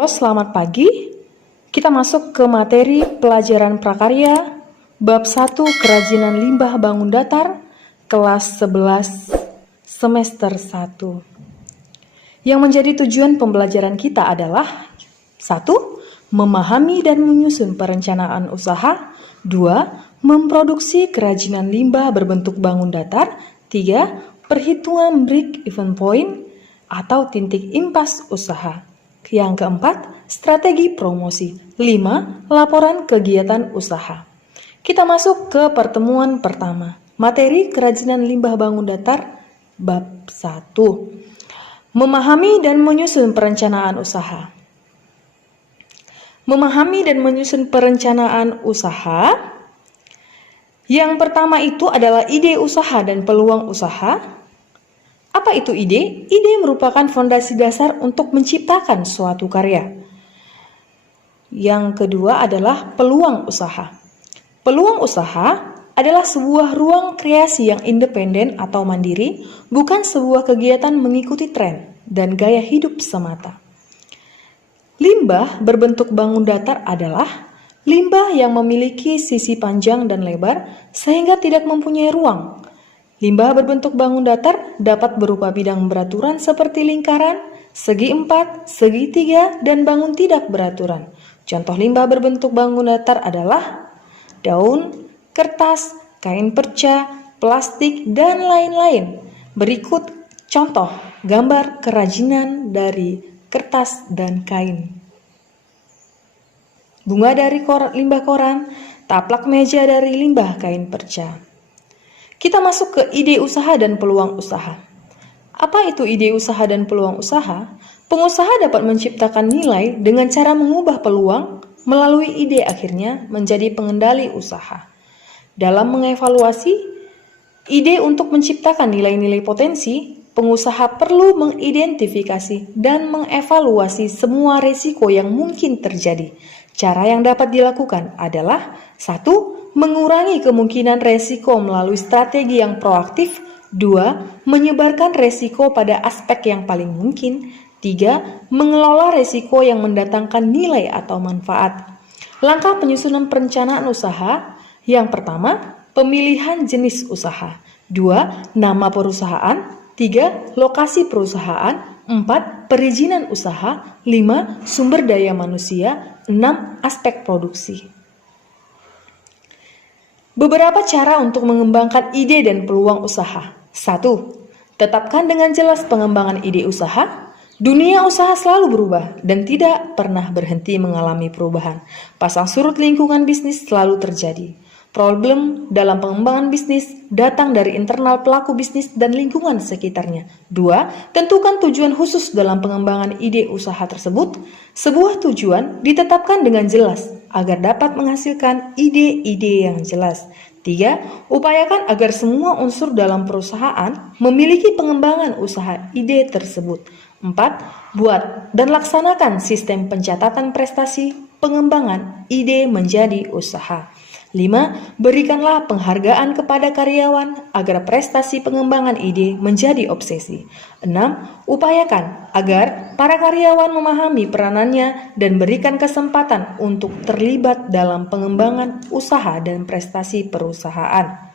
Halo, selamat pagi. Kita masuk ke materi pelajaran prakarya bab 1 kerajinan limbah bangun datar kelas 11 semester 1. Yang menjadi tujuan pembelajaran kita adalah 1. Memahami dan menyusun perencanaan usaha. 2. Memproduksi kerajinan limbah berbentuk bangun datar. 3. Perhitungan break even point atau titik impas usaha. Yang keempat, strategi promosi. 5. Laporan kegiatan usaha. Kita masuk ke pertemuan pertama. Materi kerajinan limbah bangun datar bab 1. Memahami dan menyusun perencanaan usaha. Memahami dan menyusun perencanaan usaha. Yang pertama itu adalah ide usaha dan peluang usaha. Apa itu ide? Ide merupakan fondasi dasar untuk menciptakan suatu karya. Yang kedua adalah peluang usaha. Peluang usaha adalah sebuah ruang kreasi yang independen atau mandiri, bukan sebuah kegiatan mengikuti tren dan gaya hidup semata. Limbah berbentuk bangun datar adalah limbah yang memiliki sisi panjang dan lebar sehingga tidak mempunyai ruang. Limbah berbentuk bangun datar dapat berupa bidang beraturan seperti lingkaran, segi empat, segitiga, dan bangun tidak beraturan. Contoh limbah berbentuk bangun datar adalah daun, kertas, kain perca, plastik, dan lain-lain. Berikut contoh gambar kerajinan dari kertas dan kain. Bunga dari limbah koran, taplak meja dari limbah kain perca. Kita masuk ke ide usaha dan peluang usaha. Apa itu ide usaha dan peluang usaha? Pengusaha dapat menciptakan nilai dengan cara mengubah peluang melalui ide akhirnya menjadi pengendali usaha. Dalam mengevaluasi ide untuk menciptakan nilai-nilai potensi, pengusaha perlu mengidentifikasi dan mengevaluasi semua risiko yang mungkin terjadi. Cara yang dapat dilakukan adalah 1. Mengurangi kemungkinan resiko melalui strategi yang proaktif. 2. Menyebarkan resiko pada aspek yang paling mungkin. 3. Mengelola resiko yang mendatangkan nilai atau manfaat. Langkah penyusunan perencanaan usaha. Yang pertama, pemilihan jenis usaha. 2. Nama perusahaan. 3. Lokasi perusahaan. 4. Perizinan usaha. 5. Sumber daya manusia. 6. Aspek produksi. Beberapa cara untuk mengembangkan ide dan peluang usaha. 1. Tetapkan dengan jelas pengembangan ide usaha. Dunia usaha selalu berubah dan tidak pernah berhenti mengalami perubahan. Pasang surut lingkungan bisnis selalu terjadi. Problem dalam pengembangan bisnis datang dari internal pelaku bisnis dan lingkungan sekitarnya. 2. Tentukan tujuan khusus dalam pengembangan ide usaha tersebut. Sebuah tujuan ditetapkan dengan jelas agar dapat menghasilkan ide-ide yang jelas. 3. Upayakan agar semua unsur dalam perusahaan memiliki pengembangan usaha ide tersebut. 4. Buat dan laksanakan sistem pencatatan prestasi pengembangan ide menjadi usaha. 5. Berikanlah penghargaan kepada karyawan agar prestasi pengembangan ide menjadi obsesi. 6. Upayakan agar para karyawan memahami peranannya dan berikan kesempatan untuk terlibat dalam pengembangan usaha dan prestasi perusahaan.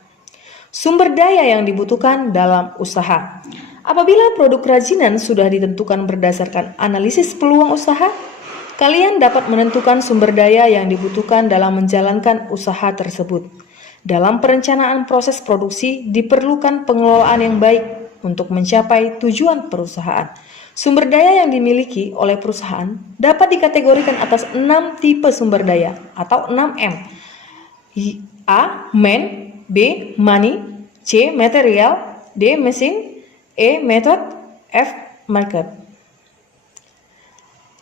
Sumber daya yang dibutuhkan dalam usaha. Apabila produk kerajinan sudah ditentukan berdasarkan analisis peluang usaha, kalian dapat menentukan sumber daya yang dibutuhkan dalam menjalankan usaha tersebut. Dalam perencanaan proses produksi, diperlukan pengelolaan yang baik untuk mencapai tujuan perusahaan. Sumber daya yang dimiliki oleh perusahaan dapat dikategorikan atas 6 tipe sumber daya atau 6M. A. Man. B. Money. C. Material. D. Machine. E. Method. F. Market.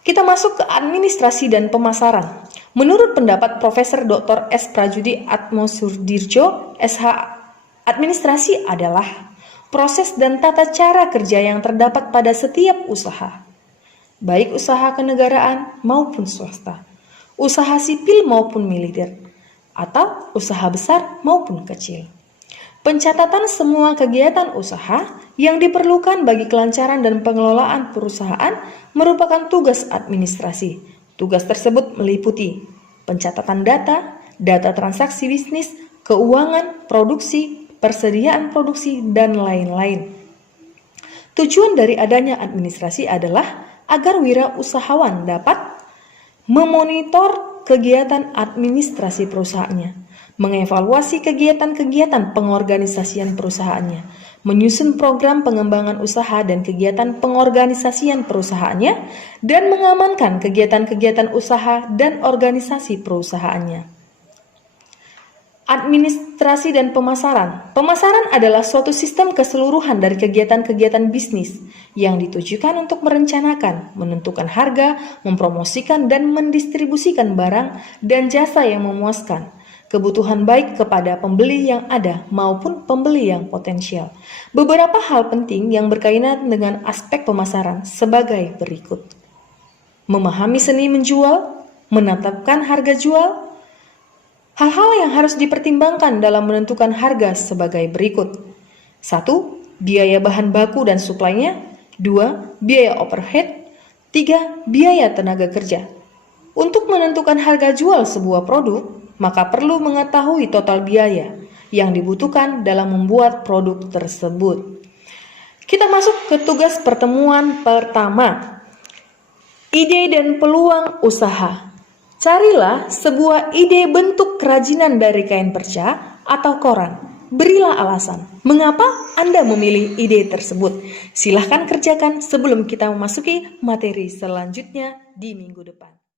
Kita masuk ke administrasi dan pemasaran. Menurut pendapat Profesor Dr. S. Prajudi Atmosurdirjo, SH, administrasi adalah proses dan tata cara kerja yang terdapat pada setiap usaha, baik usaha kenegaraan maupun swasta, usaha sipil maupun militer, atau usaha besar maupun kecil. Pencatatan semua kegiatan usaha yang diperlukan bagi kelancaran dan pengelolaan perusahaan merupakan tugas administrasi. Tugas tersebut meliputi pencatatan data, data transaksi bisnis, keuangan, produksi, persediaan produksi, dan lain-lain. Tujuan dari adanya administrasi adalah agar wirausahawan dapat memonitor kegiatan administrasi perusahaannya, mengevaluasi kegiatan-kegiatan pengorganisasian perusahaannya, menyusun program pengembangan usaha dan kegiatan pengorganisasian perusahaannya, dan mengamankan kegiatan-kegiatan usaha dan organisasi perusahaannya. Administrasi dan pemasaran. Pemasaran adalah suatu sistem keseluruhan dari kegiatan-kegiatan bisnis yang ditujukan untuk merencanakan, menentukan harga, mempromosikan, dan mendistribusikan barang dan jasa yang memuaskan kebutuhan baik kepada pembeli yang ada maupun pembeli yang potensial. Beberapa hal penting yang berkaitan dengan aspek pemasaran sebagai berikut. Memahami seni menjual, menetapkan harga jual. Hal-hal yang harus dipertimbangkan dalam menentukan harga sebagai berikut. 1. Biaya bahan baku dan suplainya. 2. Biaya overhead. 3. Biaya tenaga kerja. Untuk menentukan harga jual sebuah produk, maka perlu mengetahui total biaya yang dibutuhkan dalam membuat produk tersebut. Kita masuk ke tugas pertemuan pertama. Ide dan peluang usaha. Carilah sebuah ide bentuk kerajinan dari kain perca atau koran. Berilah alasan mengapa Anda memilih ide tersebut. Silahkan kerjakan sebelum kita memasuki materi selanjutnya di minggu depan.